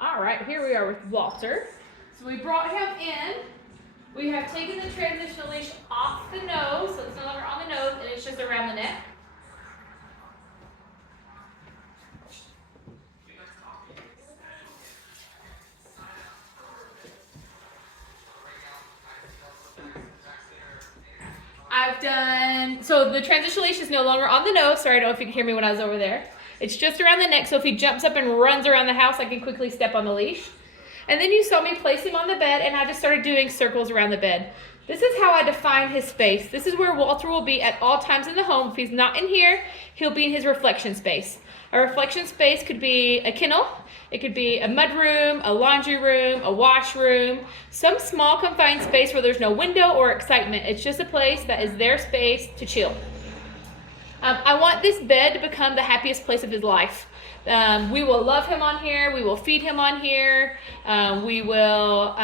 All right, here we are with Walter. So we brought him in. We have taken the transitional leash off the nose, so it's no longer on the nose, and it's just around the neck. So the transitional leash is no longer on the nose. Sorry, I don't know if you can hear me when I was over there. It's just around the neck, so if he jumps up and runs around the house, I can quickly step on the leash. And then you saw me place him on the bed, and I just started doing circles around the bed. This is how I define his space. This is where Walter will be at all times in the home. If he's not in here, he'll be in his reflection space. A reflection space could be a kennel, it could be a mud room, a laundry room, a wash room, some small confined space where there's no window or excitement. It's just a place that is their space to chill. I want this bed to become the happiest place of his life. We will love him on here. We will feed him on here. We will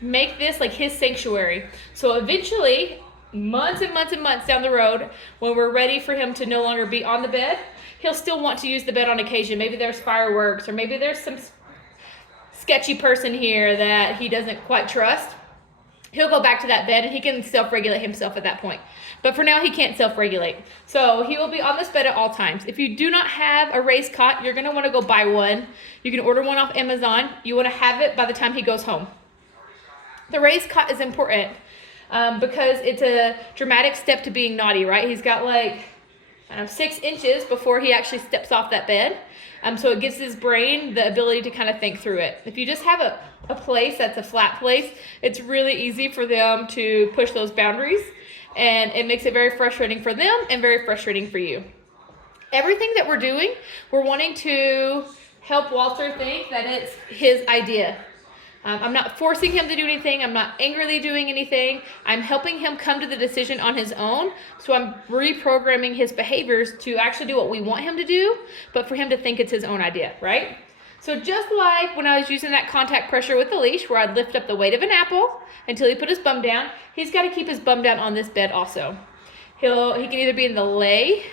make this like his sanctuary. So eventually, months and months and months down the road, when we're ready for him to no longer be on the bed, he'll still want to use the bed on occasion. Maybe there's fireworks, or maybe there's some sketchy person here that he doesn't quite trust. He'll go back to that bed and he can self-regulate himself at that point. But for now, he can't self-regulate. So he will be on this bed at all times. If you do not have a raised cot, you're going to want to go buy one. You can order one off Amazon. You want to have it by the time he goes home. The raised cot is important because it's a dramatic step to being naughty, right? He's got like 6 inches before he actually steps off that bed. So it gives his brain the ability to kind of think through it. If you just have a place that's a flat place, it's really easy for them to push those boundaries, and it makes it very frustrating for them and very frustrating for you. Everything that we're doing, we're wanting to help Walter think that it's his idea. I'm not forcing him to do anything. I'm not angrily doing anything. I'm helping him come to the decision on his own. So I'm reprogramming his behaviors to actually do what we want him to do, but for him to think it's his own idea, right? So just like when I was using that contact pressure with the leash, where I'd lift up the weight of an apple until he put his bum down, he's got to keep his bum down on this bed also. He can either be in the lay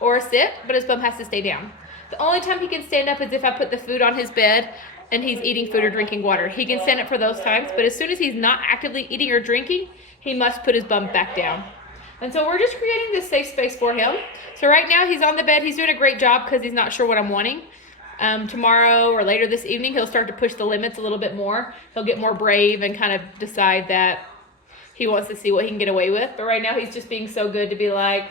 or sit, but his bum has to stay down. The only time he can stand up is if I put the food on his bed and he's eating food or drinking water. He can stand up for those times, but as soon as he's not actively eating or drinking, he must put his bum back down. And so we're just creating this safe space for him. So right now he's on the bed. He's doing a great job because he's not sure what I'm wanting. Tomorrow or later this evening, he'll start to push the limits a little bit more. He'll get more brave and kind of decide that he wants to see what he can get away with. But right now he's just being so good to be like,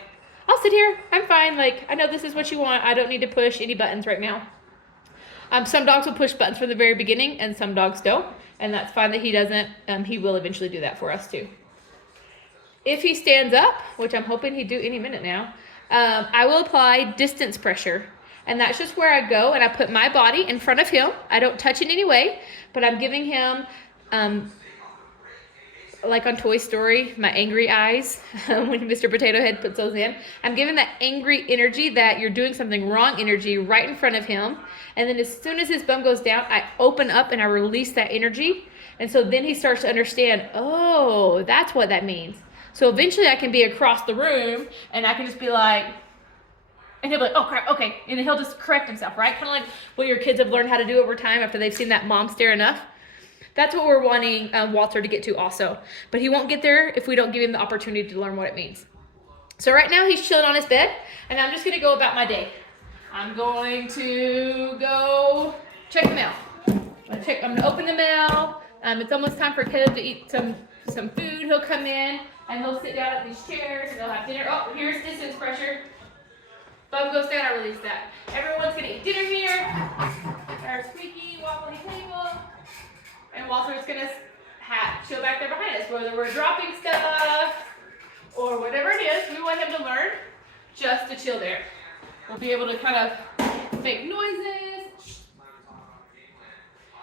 I'll sit here. I'm fine. Like, I know this is what you want. I don't need to push any buttons right now. Some dogs will push buttons from the very beginning, and some dogs don't, and that's fine that he doesn't. He will eventually do that for us too. If he stands up, which I'm hoping he'd do any minute now, I will apply distance pressure, and that's just where I go and I put my body in front of him. I don't touch in any way, but I'm giving him, like on Toy Story, my angry eyes, when Mr. Potato Head puts those in. I'm giving that angry energy, that you're doing something wrong energy, right in front of him. And then as soon as his bum goes down, I open up and I release that energy. And so then he starts to understand, oh, that's what that means. So eventually I can be across the room and I can just be like, and he'll be like, oh crap, okay. And then he'll just correct himself, right? Kind of like what your kids have learned how to do over time after they've seen that mom stare enough. That's what we're wanting Walter to get to also. But he won't get there if we don't give him the opportunity to learn what it means. So right now he's chilling on his bed, and I'm just going to go about my day. I'm going to go check the mail. I'm going to open the mail. It's almost time for Caleb to eat some food. He'll come in, and he'll sit down at these chairs, and they'll have dinner. Oh, here's distance pressure. Bum goes down, I release that. Everyone's going to eat dinner here. Our squeaky, wobbly table. And Walter's going to chill back there behind us. Whether we're dropping stuff or whatever it is, we want him to learn just to chill there. We'll be able to kind of make noises.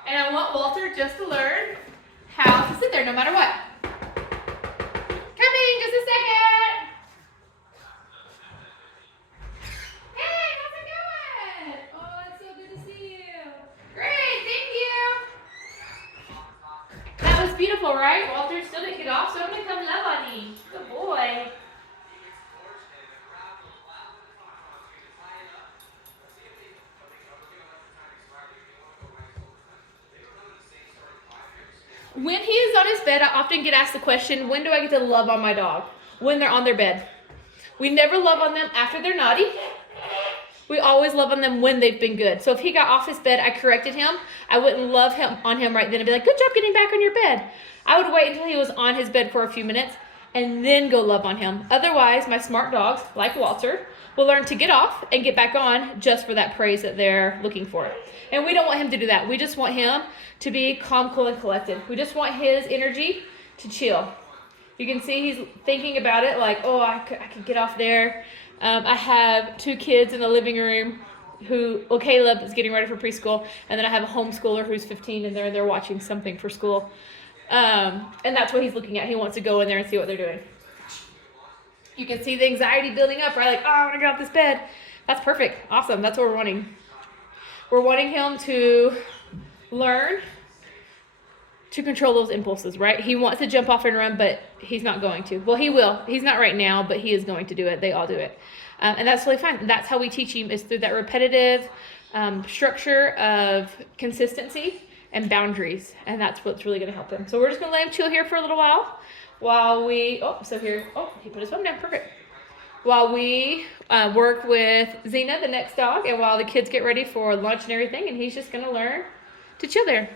And I want Walter just to learn how to sit there no matter what. Coming, just a second. Hey, how's it going? Oh, it's so good to see you. Great, thank you. That was beautiful, right? Walter still didn't get off, so I'm going to come love on you. Good boy. When he is on his bed, I often get asked the question, when do I get to love on my dog? When they're on their bed. We never love on them after they're naughty. We always love on them when they've been good. So if he got off his bed, I corrected him. I wouldn't love him on him right then and be like, good job getting back on your bed. I would wait until he was on his bed for a few minutes and then go love on him. Otherwise, my smart dogs, like Walter, will learn to get off and get back on just for that praise that they're looking for. And we don't want him to do that. We just want him to be calm, cool, and collected. We just want his energy to chill. You can see he's thinking about it like, oh, I could get off there. I have 2 kids in the living room Caleb is getting ready for preschool, and then I have a homeschooler who's 15, and they're watching something for school. And that's what he's looking at. He wants to go in there and see what they're doing. You can see the anxiety building up, right? Like, oh, I want to get off this bed. That's perfect. Awesome. That's what we're wanting. We're wanting him to learn to control those impulses, right? He wants to jump off and run, but he's not going to. Well, he will. He's not right now, but he is going to do it. They all do it. And that's really fine. That's how we teach him, is through that repetitive structure of consistency and boundaries. And that's what's really going to help him. So we're just going to let him chill here for a little while we, he put his phone down. Perfect. While we work with Xena, the next dog, and while the kids get ready for lunch and everything, and he's just going to learn to chill there.